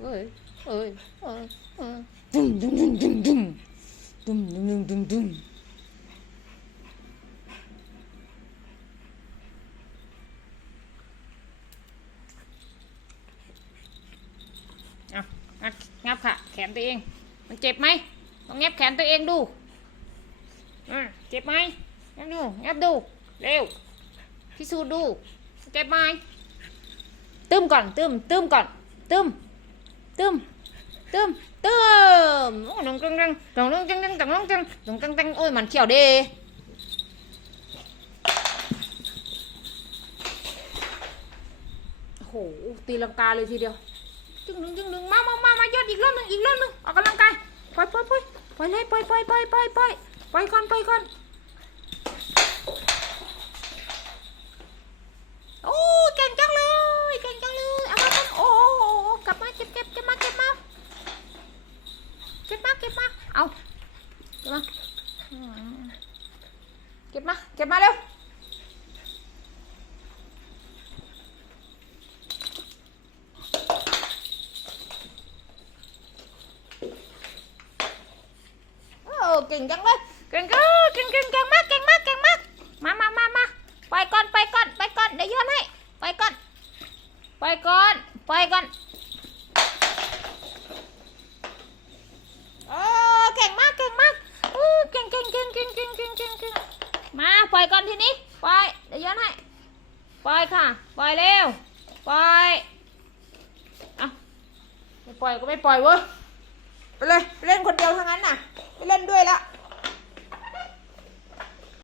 เอ้ยเอ้ยเอ้ยเอ้ยดุมดุมดุมดุมดุมดุมดุมดุมดุมดุมเอางับงับค่ะ แขนตัวเอง มันเจ็บไหมลองงับแขนตัวเองดูอะเจ็บไหมงับดูงับดู เร็ว พิสูจน์ดู เจ็บไหมตึมก่อน ตึมตึมก่อน ตึม ตึมตึมตึมโอ้ดงจังจังดงงจังจังดงงจังดงจังจังโอ้ยมันเขียวเด้โอ้โหตีลังกาเลยทีเดียวจึงหนึ่งจึงหนึ่งมามามามายอดอีกรอบหนึ่งอีกรอบหนึ่งออกกำลังกายปล่อยปล่อยปล่อยปล่อยเลยปล่อยปล่อยปล่อยปล่อยปล่อยปล่อยก่อนปล่อยก่อนโอ้เก่งจังเลยเก่งจังเลยเอามาโอ้โอ้โอ้โอ้กลับมาเก็บเก็บเก็บมาเก็บมาเก็บมาเก็บมาเอาเก็บมาเก็บมาเก็บมาเร็วโอ้เก่งจังเลยเก่งจังเก่งเก่งเก่งมากเก่งมากเก่งมากมามามามาไปก่อนไปก่อนไปก่อนเดี๋ยวโยนให้ไปก่อนไปก่อนไปก่อน ปล่อยก่อนทีนี้ปล่อยเดี๋ยวย้อนให้ปล่อยค่ะปล่อยเร็วปล่อยเอาไม่ปล่อยก็ไม่ปล่อยเว้ยไปเลยไปเล่นคนเดียวทั้งนั้นน่ะไปเล่นด้วย